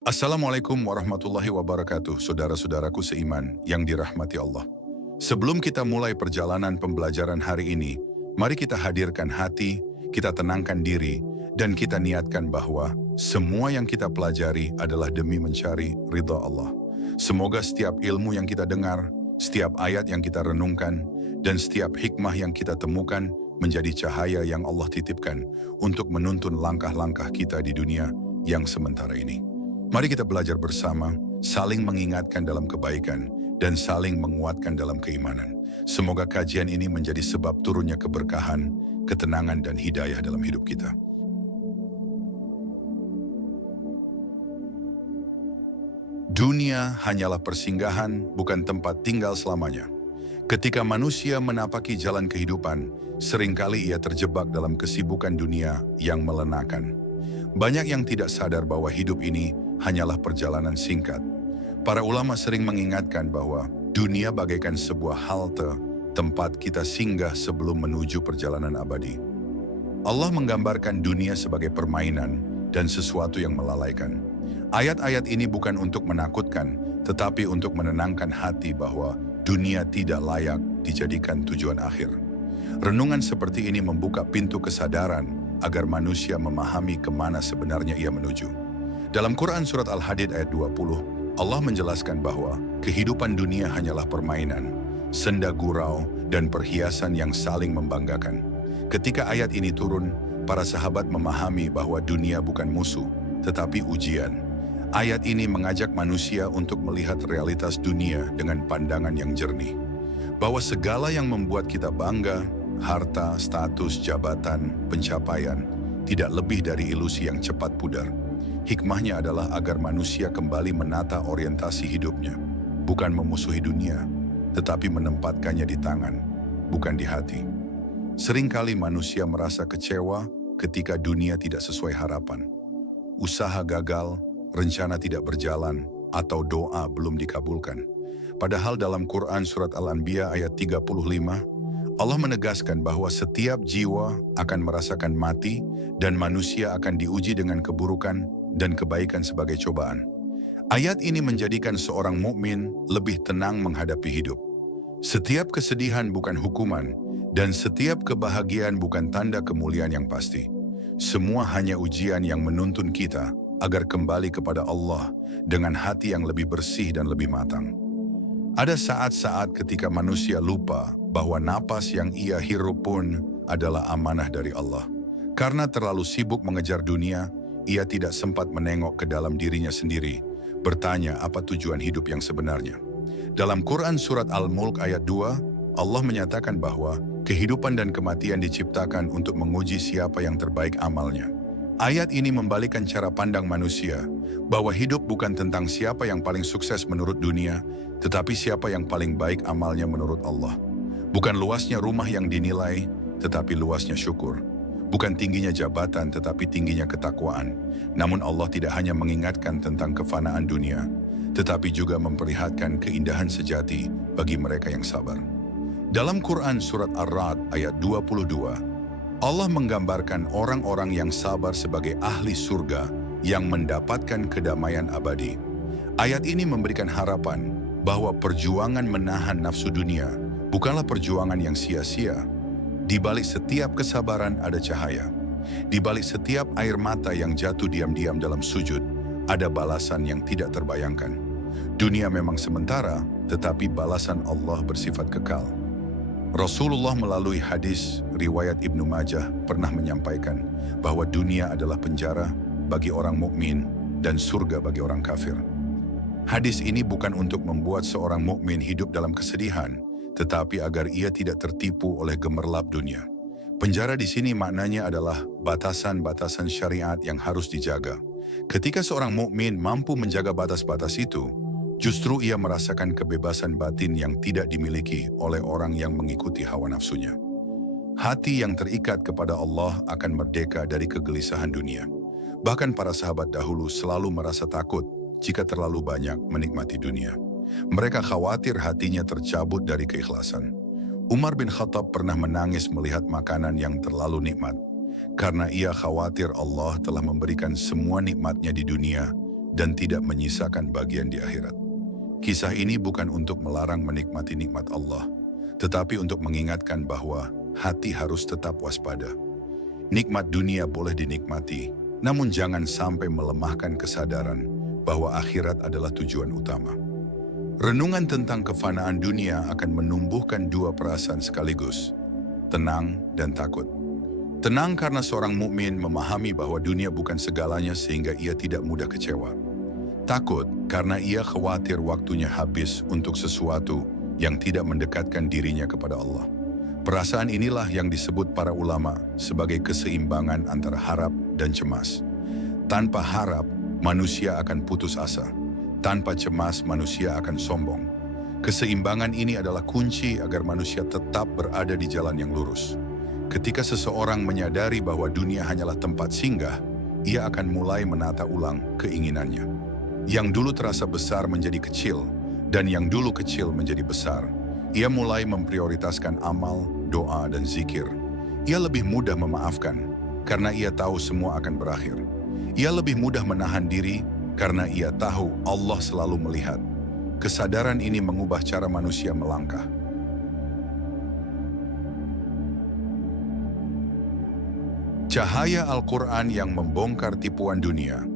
Assalamualaikum warahmatullahi wabarakatuh, saudara-saudaraku seiman yang dirahmati Allah. Sebelum kita mulai perjalanan pembelajaran hari ini, mari kita hadirkan hati, kita tenangkan diri, dan kita niatkan bahwa semua yang kita pelajari adalah demi mencari ridha Allah. Semoga setiap ilmu yang kita dengar, setiap ayat yang kita renungkan, dan setiap hikmah yang kita temukan menjadi cahaya yang Allah titipkan untuk menuntun langkah-langkah kita di dunia yang sementara ini. Mari kita belajar bersama, saling mengingatkan dalam kebaikan, dan saling menguatkan dalam keimanan. Semoga kajian ini menjadi sebab turunnya keberkahan, ketenangan, dan hidayah dalam hidup kita. Dunia hanyalah persinggahan, bukan tempat tinggal selamanya. Ketika manusia menapaki jalan kehidupan, seringkali ia terjebak dalam kesibukan dunia yang melenakan. Banyak yang tidak sadar bahwa hidup ini hanyalah perjalanan singkat. Para ulama sering mengingatkan bahwa dunia bagaikan sebuah halte, tempat kita singgah sebelum menuju perjalanan abadi. Allah menggambarkan dunia sebagai permainan dan sesuatu yang melalaikan. Ayat-ayat ini bukan untuk menakutkan, tetapi untuk menenangkan hati bahwa dunia tidak layak dijadikan tujuan akhir. Renungan seperti ini membuka pintu kesadaran agar manusia memahami kemana sebenarnya ia menuju. Dalam Quran Surat Al-Hadid ayat 20, Allah menjelaskan bahwa kehidupan dunia hanyalah permainan, senda gurau, dan perhiasan yang saling membanggakan. Ketika ayat ini turun, para sahabat memahami bahwa dunia bukan musuh, tetapi ujian. Ayat ini mengajak manusia untuk melihat realitas dunia dengan pandangan yang jernih. Bahwa segala yang membuat kita bangga, harta, status, jabatan, pencapaian, tidak lebih dari ilusi yang cepat pudar. Hikmahnya adalah agar manusia kembali menata orientasi hidupnya, bukan memusuhi dunia, tetapi menempatkannya di tangan, bukan di hati. Seringkali manusia merasa kecewa ketika dunia tidak sesuai harapan. Usaha gagal, rencana tidak berjalan, atau doa belum dikabulkan. Padahal dalam Quran Surat Al-Anbiya ayat 35, Allah menegaskan bahwa setiap jiwa akan merasakan mati dan manusia akan diuji dengan keburukan dan kebaikan sebagai cobaan. Ayat ini menjadikan seorang mukmin lebih tenang menghadapi hidup. Setiap kesedihan bukan hukuman dan setiap kebahagiaan bukan tanda kemuliaan yang pasti. Semua hanya ujian yang menuntun kita agar kembali kepada Allah dengan hati yang lebih bersih dan lebih matang. Ada saat-saat ketika manusia lupa bahwa napas yang ia hirup pun adalah amanah dari Allah. Karena terlalu sibuk mengejar dunia, ia tidak sempat menengok ke dalam dirinya sendiri, bertanya apa tujuan hidup yang sebenarnya. Dalam Quran Surat Al-Mulk ayat 2, Allah menyatakan bahwa kehidupan dan kematian diciptakan untuk menguji siapa yang terbaik amalnya. Ayat ini membalikkan cara pandang manusia, bahwa hidup bukan tentang siapa yang paling sukses menurut dunia, tetapi siapa yang paling baik amalnya menurut Allah. Bukan luasnya rumah yang dinilai, tetapi luasnya syukur. Bukan tingginya jabatan, tetapi tingginya ketakwaan. Namun Allah tidak hanya mengingatkan tentang kefanaan dunia, tetapi juga memperlihatkan keindahan sejati bagi mereka yang sabar. Dalam Quran Surat Ar-Ra'd ayat 22, Allah menggambarkan orang-orang yang sabar sebagai ahli surga yang mendapatkan kedamaian abadi. Ayat ini memberikan harapan bahwa perjuangan menahan nafsu dunia bukanlah perjuangan yang sia-sia. Di balik setiap kesabaran ada cahaya. Di balik setiap air mata yang jatuh diam-diam dalam sujud, ada balasan yang tidak terbayangkan. Dunia memang sementara, tetapi balasan Allah bersifat kekal. Rasulullah melalui hadis riwayat Ibnu Majah pernah menyampaikan bahwa dunia adalah penjara bagi orang mukmin dan surga bagi orang kafir. Hadis ini bukan untuk membuat seorang mukmin hidup dalam kesedihan, tetapi agar ia tidak tertipu oleh gemerlap dunia. Penjara di sini maknanya adalah batasan-batasan syariat yang harus dijaga. Ketika seorang mukmin mampu menjaga batas-batas itu, justru ia merasakan kebebasan batin yang tidak dimiliki oleh orang yang mengikuti hawa nafsunya. Hati yang terikat kepada Allah akan merdeka dari kegelisahan dunia. Bahkan para sahabat dahulu selalu merasa takut jika terlalu banyak menikmati dunia. Mereka khawatir hatinya tercabut dari keikhlasan. Umar bin Khattab pernah menangis melihat makanan yang terlalu nikmat, karena ia khawatir Allah telah memberikan semua nikmatnya di dunia dan tidak menyisakan bagian di akhirat. Kisah ini bukan untuk melarang menikmati nikmat Allah, tetapi untuk mengingatkan bahwa hati harus tetap waspada. Nikmat dunia boleh dinikmati, namun jangan sampai melemahkan kesadaran bahwa akhirat adalah tujuan utama. Renungan tentang kefanaan dunia akan menumbuhkan dua perasaan sekaligus, tenang dan takut. Tenang karena seorang mukmin memahami bahwa dunia bukan segalanya sehingga ia tidak mudah kecewa. Takut karena ia khawatir waktunya habis untuk sesuatu yang tidak mendekatkan dirinya kepada Allah. Perasaan inilah yang disebut para ulama sebagai keseimbangan antara harap dan cemas. Tanpa harap, manusia akan putus asa. Tanpa cemas, manusia akan sombong. Keseimbangan ini adalah kunci agar manusia tetap berada di jalan yang lurus. Ketika seseorang menyadari bahwa dunia hanyalah tempat singgah, ia akan mulai menata ulang keinginannya. Yang dulu terasa besar menjadi kecil, dan yang dulu kecil menjadi besar. Ia mulai memprioritaskan amal, doa, dan zikir. Ia lebih mudah memaafkan, karena ia tahu semua akan berakhir. Ia lebih mudah menahan diri, karena ia tahu Allah selalu melihat. Kesadaran ini mengubah cara manusia melangkah. Cahaya Al-Quran yang membongkar tipuan dunia.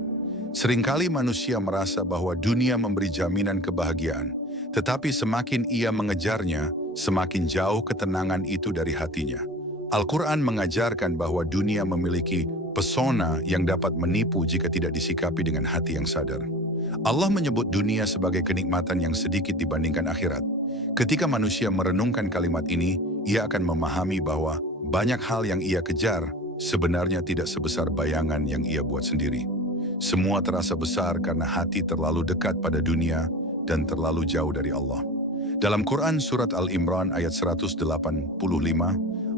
Seringkali manusia merasa bahwa dunia memberi jaminan kebahagiaan, tetapi semakin ia mengejarnya, semakin jauh ketenangan itu dari hatinya. Al-Quran mengajarkan bahwa dunia memiliki pesona yang dapat menipu jika tidak disikapi dengan hati yang sadar. Allah menyebut dunia sebagai kenikmatan yang sedikit dibandingkan akhirat. Ketika manusia merenungkan kalimat ini, ia akan memahami bahwa banyak hal yang ia kejar sebenarnya tidak sebesar bayangan yang ia buat sendiri. Semua terasa besar karena hati terlalu dekat pada dunia dan terlalu jauh dari Allah. Dalam Quran Surat Al-Imran ayat 185,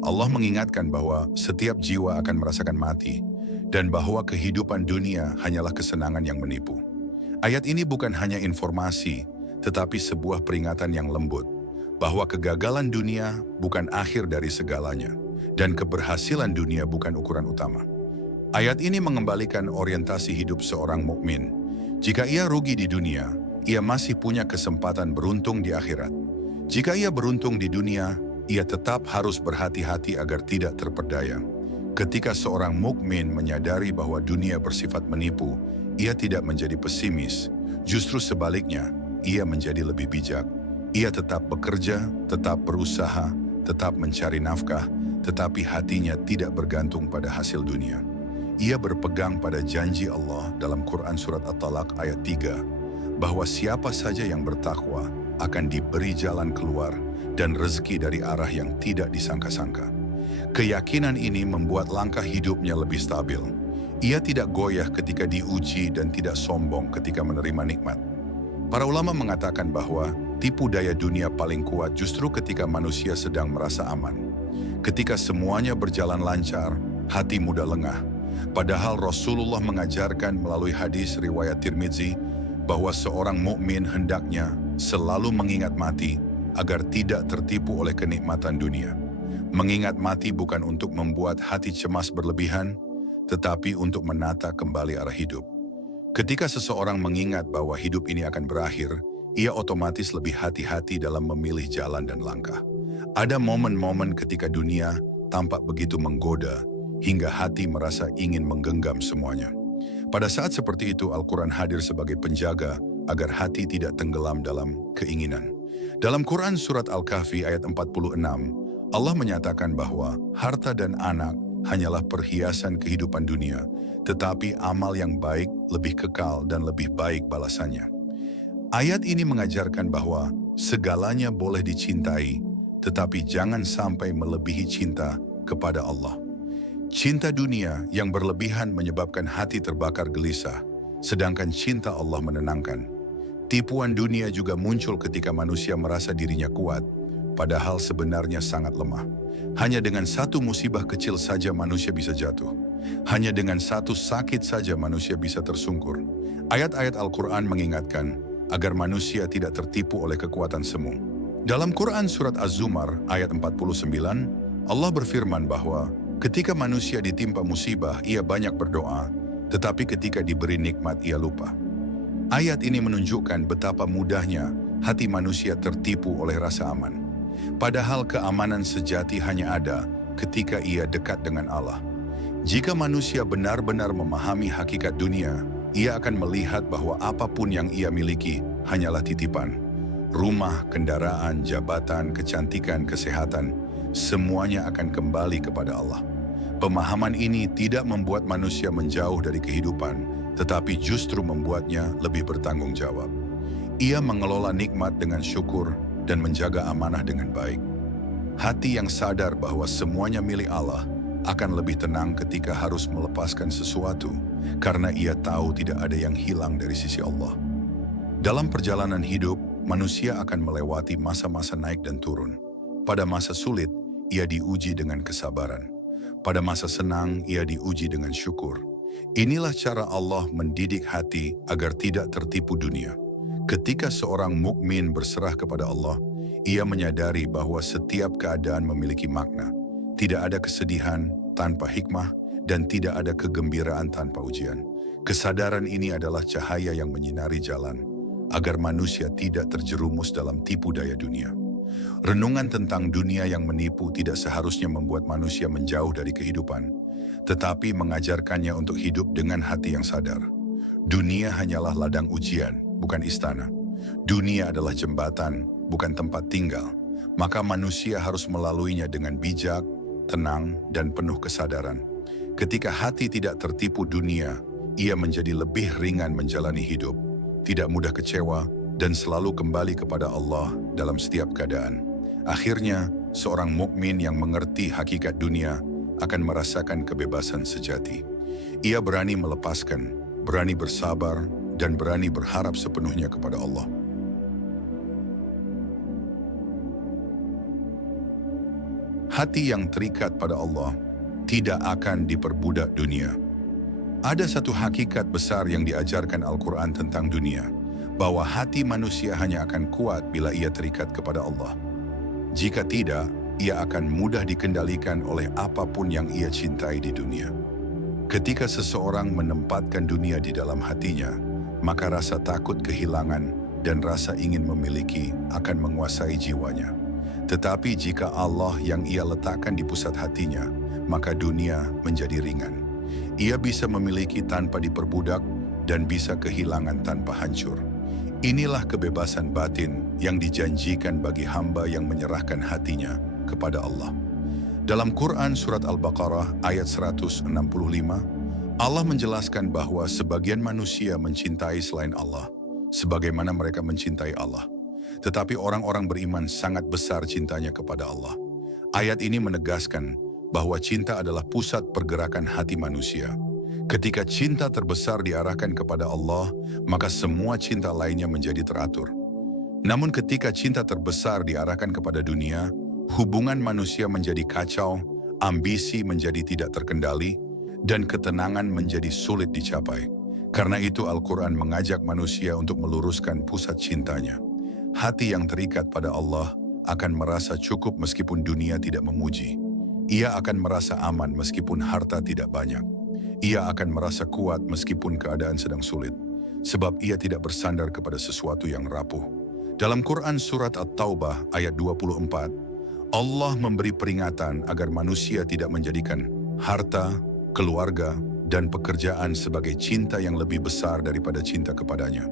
Allah mengingatkan bahwa setiap jiwa akan merasakan mati dan bahwa kehidupan dunia hanyalah kesenangan yang menipu. Ayat ini bukan hanya informasi, tetapi sebuah peringatan yang lembut bahwa kegagalan dunia bukan akhir dari segalanya dan keberhasilan dunia bukan ukuran utama. Ayat ini mengembalikan orientasi hidup seorang mukmin. Jika ia rugi di dunia, ia masih punya kesempatan beruntung di akhirat. Jika ia beruntung di dunia, ia tetap harus berhati-hati agar tidak terperdaya. Ketika seorang mukmin menyadari bahwa dunia bersifat menipu, ia tidak menjadi pesimis. Justru sebaliknya, ia menjadi lebih bijak. Ia tetap bekerja, tetap berusaha, tetap mencari nafkah, tetapi hatinya tidak bergantung pada hasil dunia. Ia berpegang pada janji Allah dalam Quran Surat At-Talaq ayat 3, bahwa siapa saja yang bertakwa akan diberi jalan keluar dan rezeki dari arah yang tidak disangka-sangka. Keyakinan ini membuat langkah hidupnya lebih stabil. Ia tidak goyah ketika diuji dan tidak sombong ketika menerima nikmat. Para ulama mengatakan bahwa tipu daya dunia paling kuat justru ketika manusia sedang merasa aman. Ketika semuanya berjalan lancar, hati mudah lengah. Padahal Rasulullah mengajarkan melalui hadis riwayat Tirmidzi bahwa seorang mukmin hendaknya selalu mengingat mati agar tidak tertipu oleh kenikmatan dunia. Mengingat mati bukan untuk membuat hati cemas berlebihan, tetapi untuk menata kembali arah hidup. Ketika seseorang mengingat bahwa hidup ini akan berakhir, ia otomatis lebih hati-hati dalam memilih jalan dan langkah. Ada momen-momen ketika dunia tampak begitu menggoda, hingga hati merasa ingin menggenggam semuanya. Pada saat seperti itu, Al-Quran hadir sebagai penjaga agar hati tidak tenggelam dalam keinginan. Dalam Quran Surat Al-Kahfi ayat 46, Allah menyatakan bahwa harta dan anak hanyalah perhiasan kehidupan dunia, tetapi amal yang baik lebih kekal dan lebih baik balasannya. Ayat ini mengajarkan bahwa segalanya boleh dicintai, tetapi jangan sampai melebihi cinta kepada Allah. Cinta dunia yang berlebihan menyebabkan hati terbakar gelisah, sedangkan cinta Allah menenangkan. Tipuan dunia juga muncul ketika manusia merasa dirinya kuat, padahal sebenarnya sangat lemah. Hanya dengan satu musibah kecil saja manusia bisa jatuh. Hanya dengan satu sakit saja manusia bisa tersungkur. Ayat-ayat Al-Quran mengingatkan agar manusia tidak tertipu oleh kekuatan semu. Dalam Quran Surat Az-Zumar ayat 49, Allah berfirman bahwa ketika manusia ditimpa musibah, ia banyak berdoa, tetapi ketika diberi nikmat, ia lupa. Ayat ini menunjukkan betapa mudahnya hati manusia tertipu oleh rasa aman. Padahal keamanan sejati hanya ada ketika ia dekat dengan Allah. Jika manusia benar-benar memahami hakikat dunia, ia akan melihat bahwa apapun yang ia miliki hanyalah titipan. Rumah, kendaraan, jabatan, kecantikan, kesehatan, semuanya akan kembali kepada Allah. Pemahaman ini tidak membuat manusia menjauh dari kehidupan, tetapi justru membuatnya lebih bertanggung jawab. Ia mengelola nikmat dengan syukur dan menjaga amanah dengan baik. Hati yang sadar bahwa semuanya milik Allah akan lebih tenang ketika harus melepaskan sesuatu, karena ia tahu tidak ada yang hilang dari sisi Allah. Dalam perjalanan hidup, manusia akan melewati masa-masa naik dan turun. Pada masa sulit, ia diuji dengan kesabaran. Pada masa senang, ia diuji dengan syukur. Inilah cara Allah mendidik hati agar tidak tertipu dunia. Ketika seorang mukmin berserah kepada Allah, ia menyadari bahwa setiap keadaan memiliki makna. Tidak ada kesedihan tanpa hikmah dan tidak ada kegembiraan tanpa ujian. Kesadaran ini adalah cahaya yang menyinari jalan agar manusia tidak terjerumus dalam tipu daya dunia. Renungan tentang dunia yang menipu tidak seharusnya membuat manusia menjauh dari kehidupan, tetapi mengajarkannya untuk hidup dengan hati yang sadar. Dunia hanyalah ladang ujian, bukan istana. Dunia adalah jembatan, bukan tempat tinggal. Maka manusia harus melaluinya dengan bijak, tenang, dan penuh kesadaran. Ketika hati tidak tertipu dunia, ia menjadi lebih ringan menjalani hidup, tidak mudah kecewa, dan selalu kembali kepada Allah dalam setiap keadaan. Akhirnya, seorang mukmin yang mengerti hakikat dunia akan merasakan kebebasan sejati. Ia berani melepaskan, berani bersabar, dan berani berharap sepenuhnya kepada Allah. Hati yang terikat pada Allah tidak akan diperbudak dunia. Ada satu hakikat besar yang diajarkan Al-Quran tentang dunia, bahwa hati manusia hanya akan kuat bila ia terikat kepada Allah. Jika tidak, ia akan mudah dikendalikan oleh apapun yang ia cintai di dunia. Ketika seseorang menempatkan dunia di dalam hatinya, maka rasa takut kehilangan dan rasa ingin memiliki akan menguasai jiwanya. Tetapi jika Allah yang ia letakkan di pusat hatinya, maka dunia menjadi ringan. Ia bisa memiliki tanpa diperbudak dan bisa kehilangan tanpa hancur. Inilah kebebasan batin yang dijanjikan bagi hamba yang menyerahkan hatinya kepada Allah. Dalam Quran Surat Al-Baqarah ayat 165, Allah menjelaskan bahwa sebagian manusia mencintai selain Allah, sebagaimana mereka mencintai Allah. Tetapi orang-orang beriman sangat besar cintanya kepada Allah. Ayat ini menegaskan bahwa cinta adalah pusat pergerakan hati manusia. Ketika cinta terbesar diarahkan kepada Allah, maka semua cinta lainnya menjadi teratur. Namun ketika cinta terbesar diarahkan kepada dunia, hubungan manusia menjadi kacau, ambisi menjadi tidak terkendali, dan ketenangan menjadi sulit dicapai. Karena itu Al-Quran mengajak manusia untuk meluruskan pusat cintanya. Hati yang terikat pada Allah akan merasa cukup meskipun dunia tidak memuji. Ia akan merasa aman meskipun harta tidak banyak. Ia akan merasa kuat meskipun keadaan sedang sulit, sebab ia tidak bersandar kepada sesuatu yang rapuh. Dalam Quran Surat At-Taubah ayat 24, Allah memberi peringatan agar manusia tidak menjadikan harta, keluarga, dan pekerjaan sebagai cinta yang lebih besar daripada cinta kepadanya.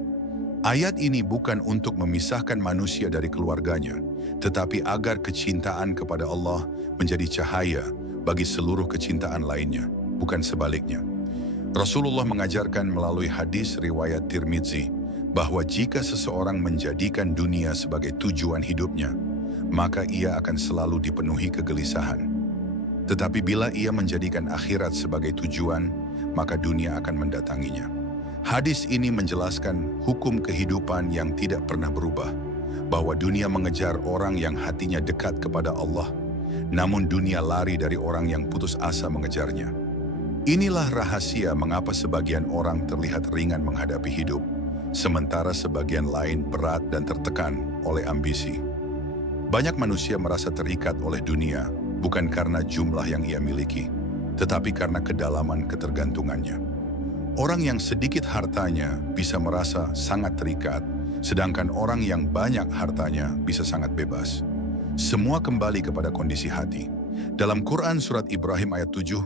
Ayat ini bukan untuk memisahkan manusia dari keluarganya, tetapi agar kecintaan kepada Allah menjadi cahaya bagi seluruh kecintaan lainnya, bukan sebaliknya. Rasulullah mengajarkan melalui hadis riwayat Tirmidzi bahwa jika seseorang menjadikan dunia sebagai tujuan hidupnya, maka ia akan selalu dipenuhi kegelisahan. Tetapi bila ia menjadikan akhirat sebagai tujuan, maka dunia akan mendatanginya. Hadis ini menjelaskan hukum kehidupan yang tidak pernah berubah, bahwa dunia mengejar orang yang hatinya dekat kepada Allah, namun dunia lari dari orang yang putus asa mengejarnya. Inilah rahasia mengapa sebagian orang terlihat ringan menghadapi hidup, sementara sebagian lain berat dan tertekan oleh ambisi. Banyak manusia merasa terikat oleh dunia, bukan karena jumlah yang ia miliki, tetapi karena kedalaman ketergantungannya. Orang yang sedikit hartanya bisa merasa sangat terikat, sedangkan orang yang banyak hartanya bisa sangat bebas. Semua kembali kepada kondisi hati. Dalam Quran Surat Ibrahim ayat 7,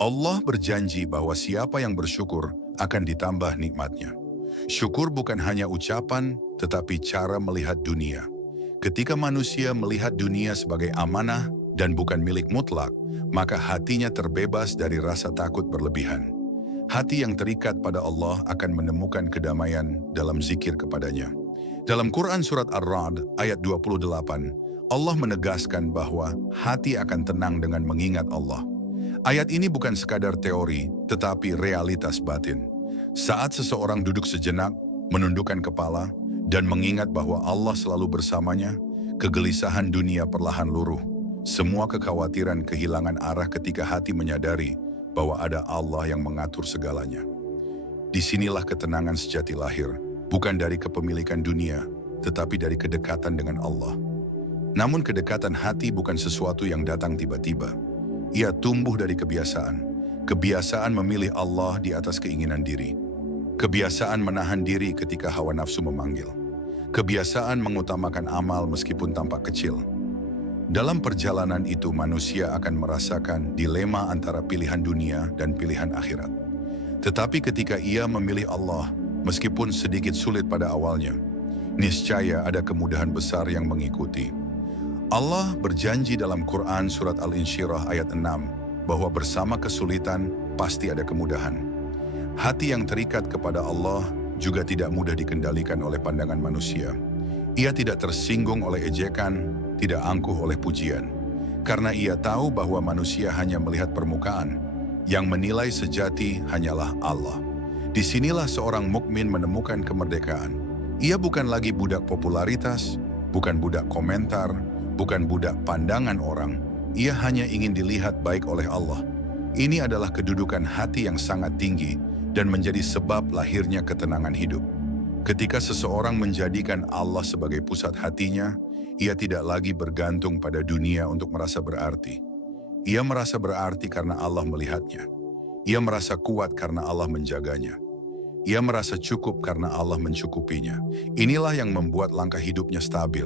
Allah berjanji bahwa siapa yang bersyukur akan ditambah nikmatnya. Syukur bukan hanya ucapan, tetapi cara melihat dunia. Ketika manusia melihat dunia sebagai amanah dan bukan milik mutlak, maka hatinya terbebas dari rasa takut berlebihan. Hati yang terikat pada Allah akan menemukan kedamaian dalam zikir kepadanya. Dalam Quran Surat Ar-Ra'd ayat 28, Allah menegaskan bahwa hati akan tenang dengan mengingat Allah. Ayat ini bukan sekadar teori, tetapi realitas batin. Saat seseorang duduk sejenak, menundukkan kepala, dan mengingat bahwa Allah selalu bersamanya, kegelisahan dunia perlahan luruh. Semua kekhawatiran kehilangan arah ketika hati menyadari bahwa ada Allah yang mengatur segalanya. Disinilah ketenangan sejati lahir, bukan dari kepemilikan dunia, tetapi dari kedekatan dengan Allah. Namun kedekatan hati bukan sesuatu yang datang tiba-tiba. Ia tumbuh dari kebiasaan. Kebiasaan memilih Allah di atas keinginan diri. Kebiasaan menahan diri ketika hawa nafsu memanggil. Kebiasaan mengutamakan amal meskipun tampak kecil. Dalam perjalanan itu manusia akan merasakan dilema antara pilihan dunia dan pilihan akhirat. Tetapi ketika ia memilih Allah, meskipun sedikit sulit pada awalnya, niscaya ada kemudahan besar yang mengikuti. Allah berjanji dalam Quran Surat Al-Insyirah ayat 6 bahwa bersama kesulitan pasti ada kemudahan. Hati yang terikat kepada Allah juga tidak mudah dikendalikan oleh pandangan manusia. Ia tidak tersinggung oleh ejekan, tidak angkuh oleh pujian. Karena ia tahu bahwa manusia hanya melihat permukaan, yang menilai sejati hanyalah Allah. Disinilah seorang mukmin menemukan kemerdekaan. Ia bukan lagi budak popularitas, bukan budak komentar, bukan budak pandangan orang. Ia hanya ingin dilihat baik oleh Allah. Ini adalah kedudukan hati yang sangat tinggi dan menjadi sebab lahirnya ketenangan hidup. Ketika seseorang menjadikan Allah sebagai pusat hatinya, ia tidak lagi bergantung pada dunia untuk merasa berarti. Ia merasa berarti karena Allah melihatnya. Ia merasa kuat karena Allah menjaganya. Ia merasa cukup karena Allah mencukupinya. Inilah yang membuat langkah hidupnya stabil,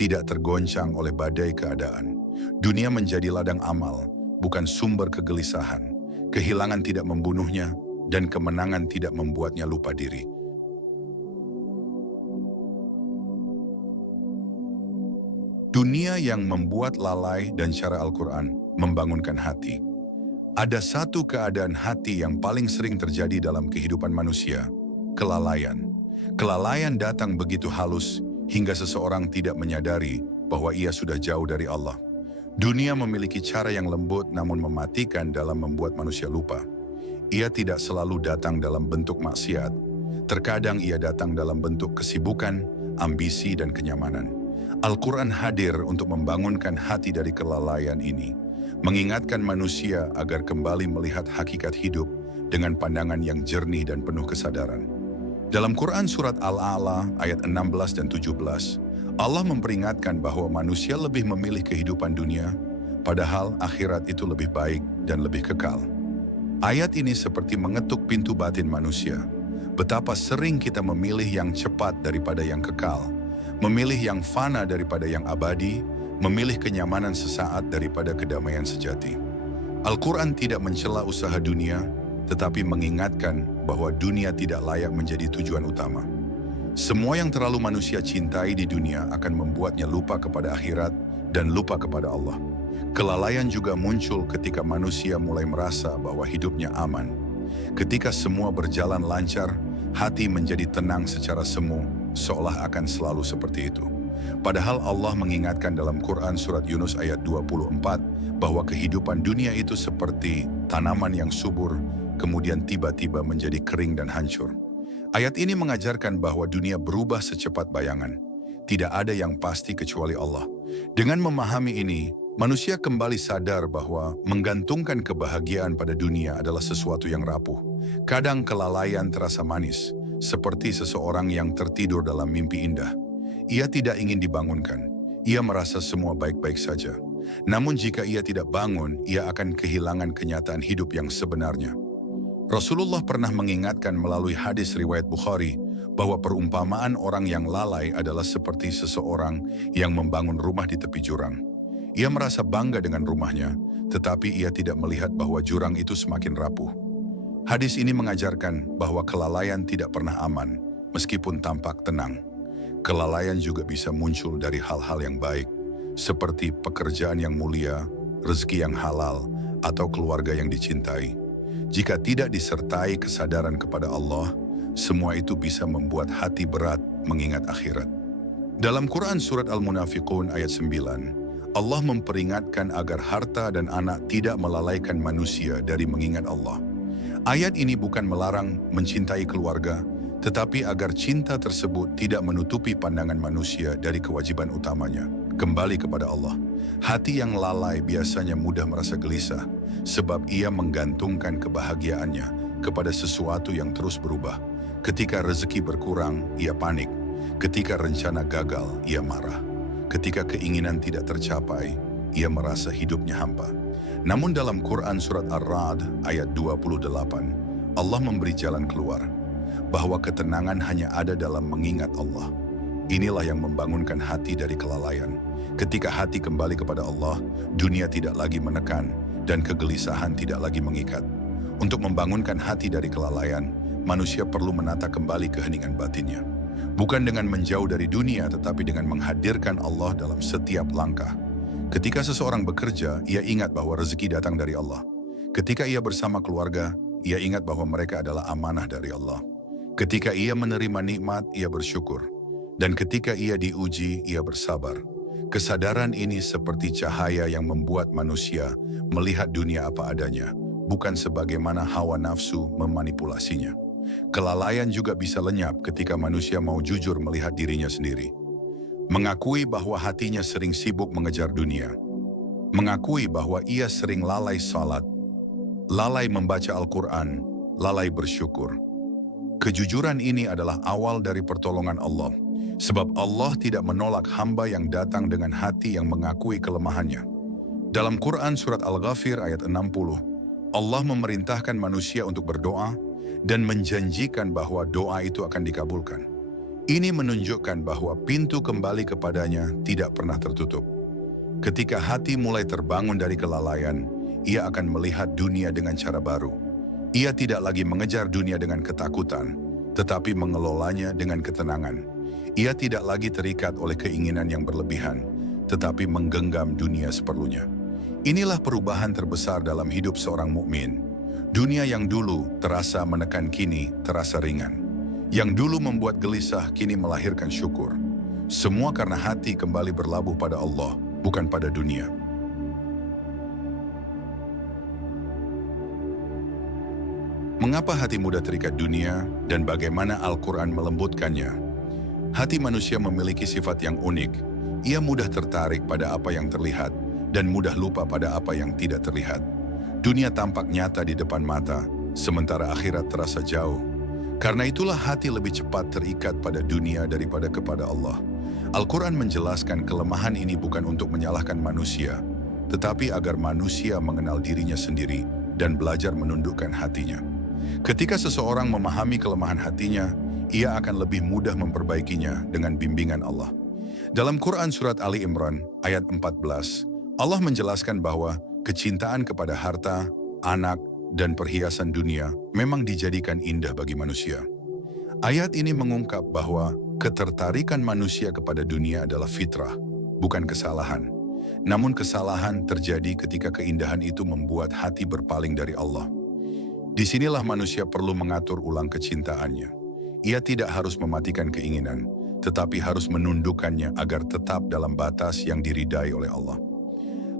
tidak tergoncang oleh badai keadaan. Dunia menjadi ladang amal, bukan sumber kegelisahan. Kehilangan tidak membunuhnya, dan kemenangan tidak membuatnya lupa diri. Dunia yang membuat lalai dan cara Al-Quran membangunkan hati. Ada satu keadaan hati yang paling sering terjadi dalam kehidupan manusia, kelalaian. Kelalaian datang begitu halus hingga seseorang tidak menyadari bahwa ia sudah jauh dari Allah. Dunia memiliki cara yang lembut namun mematikan dalam membuat manusia lupa. Ia tidak selalu datang dalam bentuk maksiat. Terkadang ia datang dalam bentuk kesibukan, ambisi, dan kenyamanan. Al-Quran hadir untuk membangunkan hati dari kelalaian ini, mengingatkan manusia agar kembali melihat hakikat hidup dengan pandangan yang jernih dan penuh kesadaran. Dalam Quran Surat Al-A'la ayat 16 dan 17, Allah memperingatkan bahwa manusia lebih memilih kehidupan dunia, padahal akhirat itu lebih baik dan lebih kekal. Ayat ini seperti mengetuk pintu batin manusia. Betapa sering kita memilih yang cepat daripada yang kekal, memilih yang fana daripada yang abadi, memilih kenyamanan sesaat daripada kedamaian sejati. Al-Quran tidak mencela usaha dunia, tetapi mengingatkan bahwa dunia tidak layak menjadi tujuan utama. Semua yang terlalu manusia cintai di dunia akan membuatnya lupa kepada akhirat dan lupa kepada Allah. Kelalaian juga muncul ketika manusia mulai merasa bahwa hidupnya aman. Ketika semua berjalan lancar, hati menjadi tenang secara semu, seolah akan selalu seperti itu. Padahal Allah mengingatkan dalam Quran Surat Yunus ayat 24 bahwa kehidupan dunia itu seperti tanaman yang subur, kemudian tiba-tiba menjadi kering dan hancur. Ayat ini mengajarkan bahwa dunia berubah secepat bayangan. Tidak ada yang pasti kecuali Allah. Dengan memahami ini, manusia kembali sadar bahwa menggantungkan kebahagiaan pada dunia adalah sesuatu yang rapuh. Kadang kelalaian terasa manis, seperti seseorang yang tertidur dalam mimpi indah. Ia tidak ingin dibangunkan. Ia merasa semua baik-baik saja. Namun jika ia tidak bangun, ia akan kehilangan kenyataan hidup yang sebenarnya. Rasulullah pernah mengingatkan melalui hadis riwayat Bukhari bahwa perumpamaan orang yang lalai adalah seperti seseorang yang membangun rumah di tepi jurang. Ia merasa bangga dengan rumahnya, tetapi ia tidak melihat bahwa jurang itu semakin rapuh. Hadis ini mengajarkan bahwa kelalaian tidak pernah aman, meskipun tampak tenang. Kelalaian juga bisa muncul dari hal-hal yang baik, seperti pekerjaan yang mulia, rezeki yang halal, atau keluarga yang dicintai. Jika tidak disertai kesadaran kepada Allah, semua itu bisa membuat hati berat mengingat akhirat. Dalam Quran Surat Al-Munafiqun ayat 9, Allah memperingatkan agar harta dan anak tidak melalaikan manusia dari mengingat Allah. Ayat ini bukan melarang mencintai keluarga, tetapi agar cinta tersebut tidak menutupi pandangan manusia dari kewajiban utamanya, kembali kepada Allah. Hati yang lalai biasanya mudah merasa gelisah, sebab ia menggantungkan kebahagiaannya kepada sesuatu yang terus berubah. Ketika rezeki berkurang, ia panik. Ketika rencana gagal, ia marah. Ketika keinginan tidak tercapai, ia merasa hidupnya hampa. Namun dalam Quran Surat Ar-Ra'd ayat 28, Allah memberi jalan keluar, bahwa ketenangan hanya ada dalam mengingat Allah. Inilah yang membangunkan hati dari kelalaian. Ketika hati kembali kepada Allah, dunia tidak lagi menekan dan kegelisahan tidak lagi mengikat. Untuk membangunkan hati dari kelalaian, manusia perlu menata kembali keheningan batinnya. Bukan dengan menjauh dari dunia, tetapi dengan menghadirkan Allah dalam setiap langkah. Ketika seseorang bekerja, ia ingat bahwa rezeki datang dari Allah. Ketika ia bersama keluarga, ia ingat bahwa mereka adalah amanah dari Allah. Ketika ia menerima nikmat, ia bersyukur. Dan ketika ia diuji, ia bersabar. Kesadaran ini seperti cahaya yang membuat manusia melihat dunia apa adanya, bukan sebagaimana hawa nafsu memanipulasinya. Kelalaian juga bisa lenyap ketika manusia mau jujur melihat dirinya sendiri. Mengakui bahwa hatinya sering sibuk mengejar dunia. Mengakui bahwa ia sering lalai salat, lalai membaca Al-Quran, lalai bersyukur. Kejujuran ini adalah awal dari pertolongan Allah, sebab Allah tidak menolak hamba yang datang dengan hati yang mengakui kelemahannya. Dalam Quran Surat Al-Ghafir ayat 60, Allah memerintahkan manusia untuk berdoa dan menjanjikan bahwa doa itu akan dikabulkan. Ini menunjukkan bahwa pintu kembali kepadanya tidak pernah tertutup. Ketika hati mulai terbangun dari kelalaian, ia akan melihat dunia dengan cara baru. Ia tidak lagi mengejar dunia dengan ketakutan, tetapi mengelolanya dengan ketenangan. Ia tidak lagi terikat oleh keinginan yang berlebihan, tetapi menggenggam dunia seperlunya. Inilah perubahan terbesar dalam hidup seorang mukmin. Dunia yang dulu terasa menekan kini terasa ringan. Yang dulu membuat gelisah kini melahirkan syukur. Semua karena hati kembali berlabuh pada Allah, bukan pada dunia. Mengapa hati mudah terikat dunia dan bagaimana Al-Quran melembutkannya? Hati manusia memiliki sifat yang unik. Ia mudah tertarik pada apa yang terlihat dan mudah lupa pada apa yang tidak terlihat. Dunia tampak nyata di depan mata, sementara akhirat terasa jauh. Karena itulah hati lebih cepat terikat pada dunia daripada kepada Allah. Al-Quran menjelaskan kelemahan ini bukan untuk menyalahkan manusia, tetapi agar manusia mengenal dirinya sendiri dan belajar menundukkan hatinya. Ketika seseorang memahami kelemahan hatinya, ia akan lebih mudah memperbaikinya dengan bimbingan Allah. Dalam Quran Surat Ali Imran ayat 14, Allah menjelaskan bahwa kecintaan kepada harta, anak, dan perhiasan dunia memang dijadikan indah bagi manusia. Ayat ini mengungkap bahwa ketertarikan manusia kepada dunia adalah fitrah, bukan kesalahan. Namun kesalahan terjadi ketika keindahan itu membuat hati berpaling dari Allah. Disinilah manusia perlu mengatur ulang kecintaannya. Ia tidak harus mematikan keinginan, tetapi harus menundukkannya agar tetap dalam batas yang diridai oleh Allah.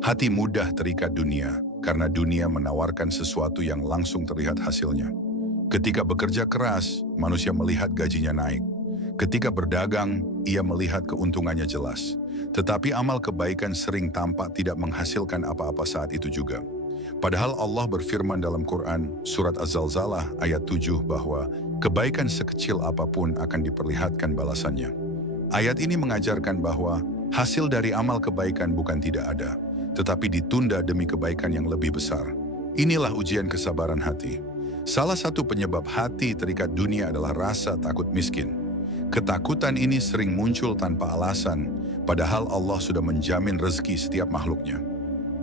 Hati mudah terikat dunia, karena dunia menawarkan sesuatu yang langsung terlihat hasilnya. Ketika bekerja keras, manusia melihat gajinya naik. Ketika berdagang, ia melihat keuntungannya jelas. Tetapi amal kebaikan sering tampak tidak menghasilkan apa-apa saat itu juga. Padahal Allah berfirman dalam Quran, Surat Az-Zalzalah ayat 7 bahwa kebaikan sekecil apapun akan diperlihatkan balasannya. Ayat ini mengajarkan bahwa hasil dari amal kebaikan bukan tidak ada, tetapi ditunda demi kebaikan yang lebih besar. Inilah ujian kesabaran hati. Salah satu penyebab hati terikat dunia adalah rasa takut miskin. Ketakutan ini sering muncul tanpa alasan, padahal Allah sudah menjamin rezeki setiap makhluknya.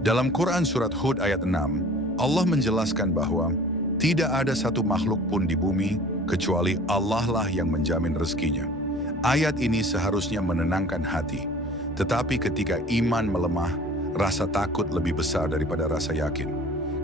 Dalam Quran Surat Hud ayat 6, Allah menjelaskan bahwa tidak ada satu makhluk pun di bumi kecuali Allah lah yang menjamin rezekinya. Ayat ini seharusnya menenangkan hati, tetapi ketika iman melemah, rasa takut lebih besar daripada rasa yakin.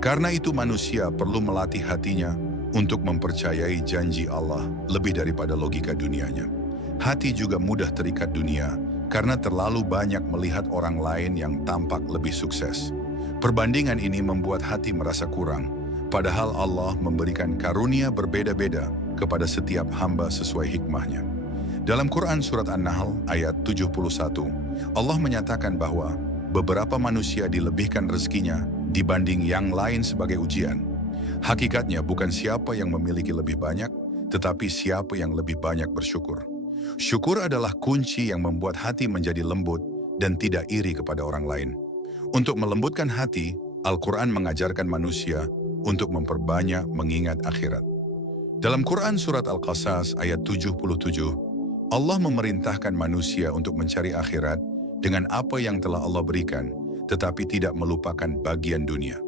Karena itu manusia perlu melatih hatinya untuk mempercayai janji Allah lebih daripada logika dunianya. Hati juga mudah terikat dunia karena terlalu banyak melihat orang lain yang tampak lebih sukses. Perbandingan ini membuat hati merasa kurang, padahal Allah memberikan karunia berbeda-beda kepada setiap hamba sesuai hikmahnya. Dalam Quran Surat An-Nahl ayat 71, Allah menyatakan bahwa beberapa manusia dilebihkan rezekinya dibanding yang lain sebagai ujian. Hakikatnya bukan siapa yang memiliki lebih banyak, tetapi siapa yang lebih banyak bersyukur. Syukur adalah kunci yang membuat hati menjadi lembut dan tidak iri kepada orang lain. Untuk melembutkan hati, Al-Quran mengajarkan manusia untuk memperbanyak mengingat akhirat. Dalam Quran Surat Al-Qasas ayat 77, Allah memerintahkan manusia untuk mencari akhirat dengan apa yang telah Allah berikan, tetapi tidak melupakan bagian dunia.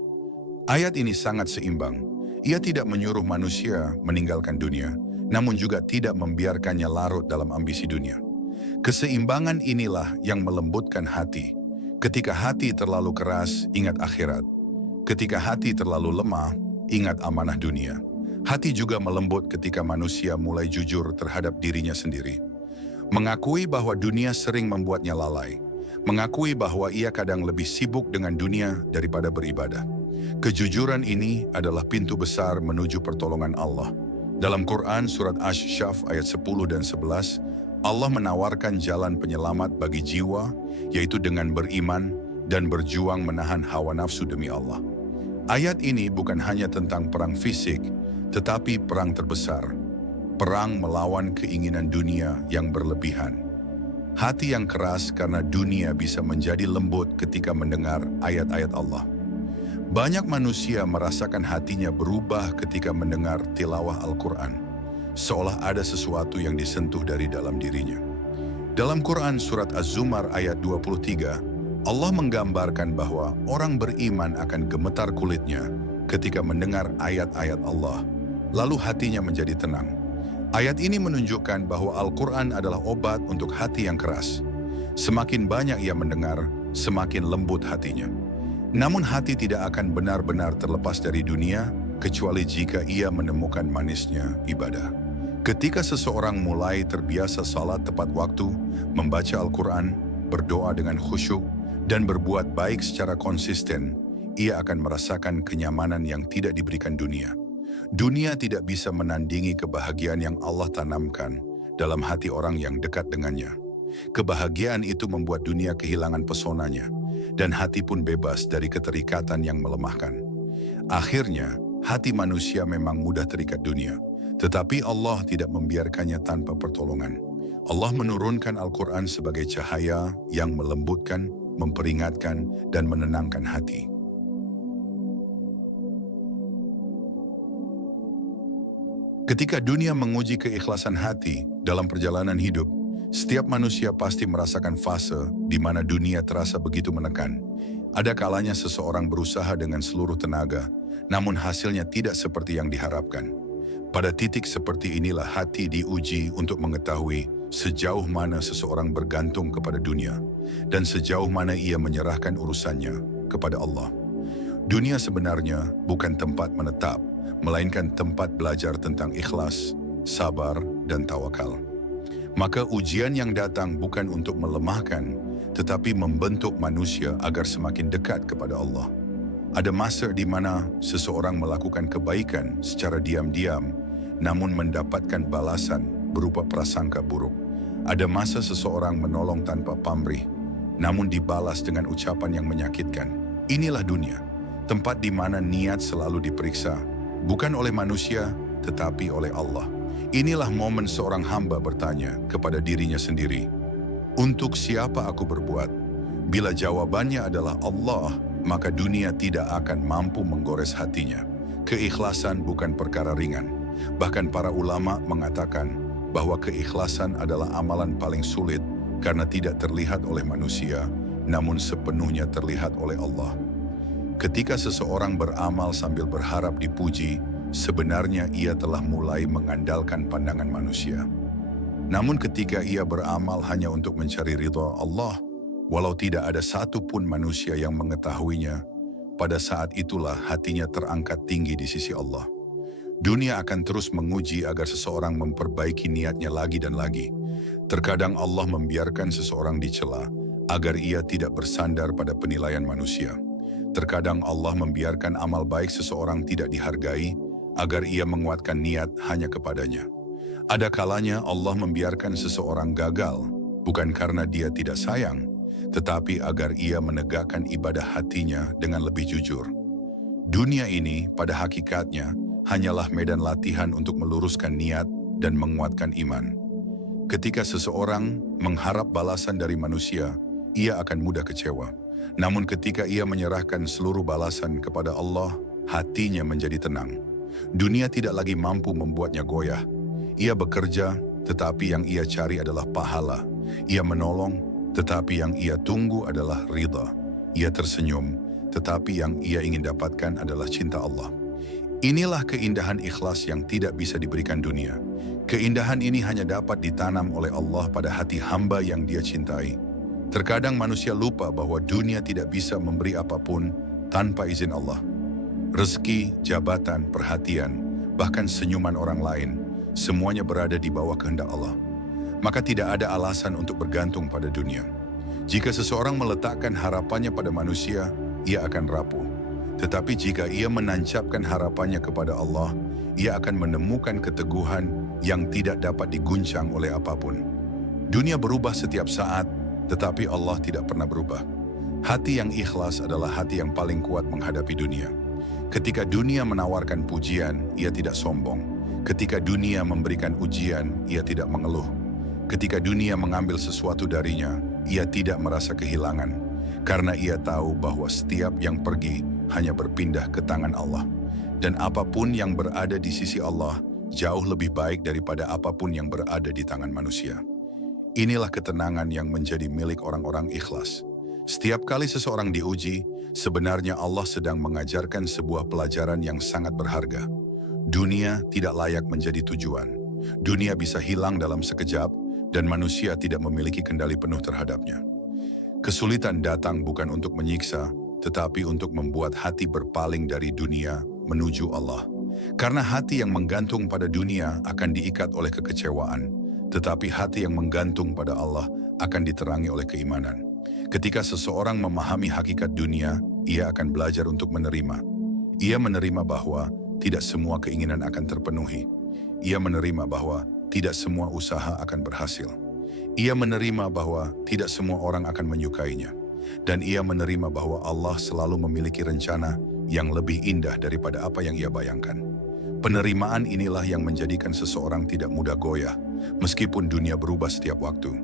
Ayat ini sangat seimbang. Ia tidak menyuruh manusia meninggalkan dunia, namun juga tidak membiarkannya larut dalam ambisi dunia. Keseimbangan inilah yang melembutkan hati. Ketika hati terlalu keras, ingat akhirat. Ketika hati terlalu lemah, ingat amanah dunia. Hati juga melembut ketika manusia mulai jujur terhadap dirinya sendiri. Mengakui bahwa dunia sering membuatnya lalai. Mengakui bahwa ia kadang lebih sibuk dengan dunia daripada beribadah. Kejujuran ini adalah pintu besar menuju pertolongan Allah. Dalam Quran Surat Asy-Syaff ayat 10 dan 11, Allah menawarkan jalan penyelamat bagi jiwa, yaitu dengan beriman dan berjuang menahan hawa nafsu demi Allah. Ayat ini bukan hanya tentang perang fisik, tetapi perang terbesar. Perang melawan keinginan dunia yang berlebihan. Hati yang keras karena dunia bisa menjadi lembut ketika mendengar ayat-ayat Allah. Banyak manusia merasakan hatinya berubah ketika mendengar tilawah Al-Quran, seolah ada sesuatu yang disentuh dari dalam dirinya. Dalam Quran Surat Az-Zumar ayat 23, Allah menggambarkan bahwa orang beriman akan gemetar kulitnya ketika mendengar ayat-ayat Allah, lalu hatinya menjadi tenang. Ayat ini menunjukkan bahwa Al-Quran adalah obat untuk hati yang keras. Semakin banyak ia mendengar, semakin lembut hatinya. Namun hati tidak akan benar-benar terlepas dari dunia, kecuali jika ia menemukan manisnya ibadah. Ketika seseorang mulai terbiasa salat tepat waktu, membaca Al-Quran, berdoa dengan khusyuk, dan berbuat baik secara konsisten, ia akan merasakan kenyamanan yang tidak diberikan dunia. Dunia tidak bisa menandingi kebahagiaan yang Allah tanamkan dalam hati orang yang dekat dengannya. Kebahagiaan itu membuat dunia kehilangan pesonanya, dan hati pun bebas dari keterikatan yang melemahkan. Akhirnya, hati manusia memang mudah terikat dunia, tetapi Allah tidak membiarkannya tanpa pertolongan. Allah menurunkan Al-Quran sebagai cahaya yang melembutkan, memperingatkan, dan menenangkan hati. Ketika dunia menguji keikhlasan hati dalam perjalanan hidup, setiap manusia pasti merasakan fase di mana dunia terasa begitu menekan. Ada kalanya seseorang berusaha dengan seluruh tenaga, namun hasilnya tidak seperti yang diharapkan. Pada titik seperti inilah hati diuji untuk mengetahui sejauh mana seseorang bergantung kepada dunia dan sejauh mana ia menyerahkan urusannya kepada Allah. Dunia sebenarnya bukan tempat menetap, melainkan tempat belajar tentang ikhlas, sabar, dan tawakal. Maka ujian yang datang bukan untuk melemahkan, tetapi membentuk manusia agar semakin dekat kepada Allah. Ada masa di mana seseorang melakukan kebaikan secara diam-diam, namun mendapatkan balasan berupa prasangka buruk. Ada masa seseorang menolong tanpa pamrih, namun dibalas dengan ucapan yang menyakitkan. Inilah dunia, tempat di mana niat selalu diperiksa, bukan oleh manusia, tetapi oleh Allah. Inilah momen seorang hamba bertanya kepada dirinya sendiri, untuk siapa aku berbuat? Bila jawabannya adalah Allah, maka dunia tidak akan mampu menggores hatinya. Keikhlasan bukan perkara ringan. Bahkan para ulama mengatakan bahwa keikhlasan adalah amalan paling sulit karena tidak terlihat oleh manusia, namun sepenuhnya terlihat oleh Allah. Ketika seseorang beramal sambil berharap dipuji, sebenarnya ia telah mulai mengandalkan pandangan manusia. Namun ketika ia beramal hanya untuk mencari ridha Allah, walau tidak ada satu pun manusia yang mengetahuinya, pada saat itulah hatinya terangkat tinggi di sisi Allah. Dunia akan terus menguji agar seseorang memperbaiki niatnya lagi dan lagi. Terkadang Allah membiarkan seseorang dicela agar ia tidak bersandar pada penilaian manusia. Terkadang Allah membiarkan amal baik seseorang tidak dihargai agar ia menguatkan niat hanya kepadanya. Ada kalanya Allah membiarkan seseorang gagal, bukan karena dia tidak sayang, tetapi agar ia menegakkan ibadah hatinya dengan lebih jujur. Dunia ini pada hakikatnya hanyalah medan latihan untuk meluruskan niat dan menguatkan iman. Ketika seseorang mengharap balasan dari manusia, ia akan mudah kecewa. Namun ketika ia menyerahkan seluruh balasan kepada Allah, hatinya menjadi tenang. Dunia tidak lagi mampu membuatnya goyah. Ia bekerja, tetapi yang ia cari adalah pahala. Ia menolong, tetapi yang ia tunggu adalah ridha. Ia tersenyum, tetapi yang ia ingin dapatkan adalah cinta Allah. Inilah keindahan ikhlas yang tidak bisa diberikan dunia. Keindahan ini hanya dapat ditanam oleh Allah pada hati hamba yang Dia cintai. Terkadang manusia lupa bahwa dunia tidak bisa memberi apapun tanpa izin Allah. Rezeki, jabatan, perhatian, bahkan senyuman orang lain, semuanya berada di bawah kehendak Allah. Maka tidak ada alasan untuk bergantung pada dunia. Jika seseorang meletakkan harapannya pada manusia, ia akan rapuh. Tetapi jika ia menancapkan harapannya kepada Allah, ia akan menemukan keteguhan yang tidak dapat diguncang oleh apapun. Dunia berubah setiap saat, tetapi Allah tidak pernah berubah. Hati yang ikhlas adalah hati yang paling kuat menghadapi dunia. Ketika dunia menawarkan pujian, ia tidak sombong. Ketika dunia memberikan ujian, ia tidak mengeluh. Ketika dunia mengambil sesuatu darinya, ia tidak merasa kehilangan. Karena ia tahu bahwa setiap yang pergi hanya berpindah ke tangan Allah. Dan apapun yang berada di sisi Allah jauh lebih baik daripada apapun yang berada di tangan manusia. Inilah ketenangan yang menjadi milik orang-orang ikhlas. Setiap kali seseorang diuji, sebenarnya Allah sedang mengajarkan sebuah pelajaran yang sangat berharga. Dunia tidak layak menjadi tujuan. Dunia bisa hilang dalam sekejap dan manusia tidak memiliki kendali penuh terhadapnya. Kesulitan datang bukan untuk menyiksa, tetapi untuk membuat hati berpaling dari dunia menuju Allah. Karena hati yang menggantung pada dunia akan diikat oleh kekecewaan, tetapi hati yang menggantung pada Allah akan diterangi oleh keimanan. Ketika seseorang memahami hakikat dunia, ia akan belajar untuk menerima. Ia menerima bahwa tidak semua keinginan akan terpenuhi. Ia menerima bahwa tidak semua usaha akan berhasil. Ia menerima bahwa tidak semua orang akan menyukainya. Dan ia menerima bahwa Allah selalu memiliki rencana yang lebih indah daripada apa yang ia bayangkan. Penerimaan inilah yang menjadikan seseorang tidak mudah goyah, meskipun dunia berubah setiap waktu.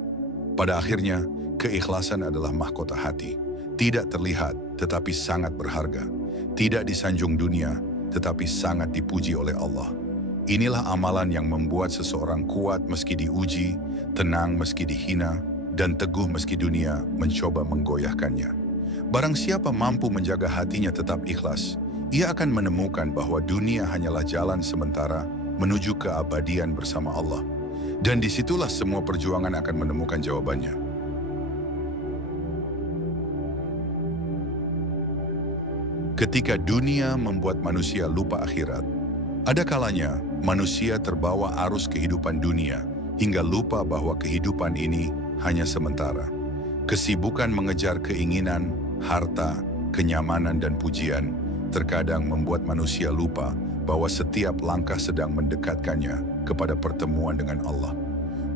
Pada akhirnya, keikhlasan adalah mahkota hati. Tidak terlihat, tetapi sangat berharga. Tidak disanjung dunia, tetapi sangat dipuji oleh Allah. Inilah amalan yang membuat seseorang kuat meski diuji, tenang meski dihina, dan teguh meski dunia mencoba menggoyahkannya. Barang siapa mampu menjaga hatinya tetap ikhlas, ia akan menemukan bahwa dunia hanyalah jalan sementara menuju keabadian bersama Allah. Dan disitulah semua perjuangan akan menemukan jawabannya. Ketika dunia membuat manusia lupa akhirat, ada kalanya manusia terbawa arus kehidupan dunia hingga lupa bahwa kehidupan ini hanya sementara. Kesibukan mengejar keinginan, harta, kenyamanan dan pujian terkadang membuat manusia lupa bahwa setiap langkah sedang mendekatkannya kepada pertemuan dengan Allah.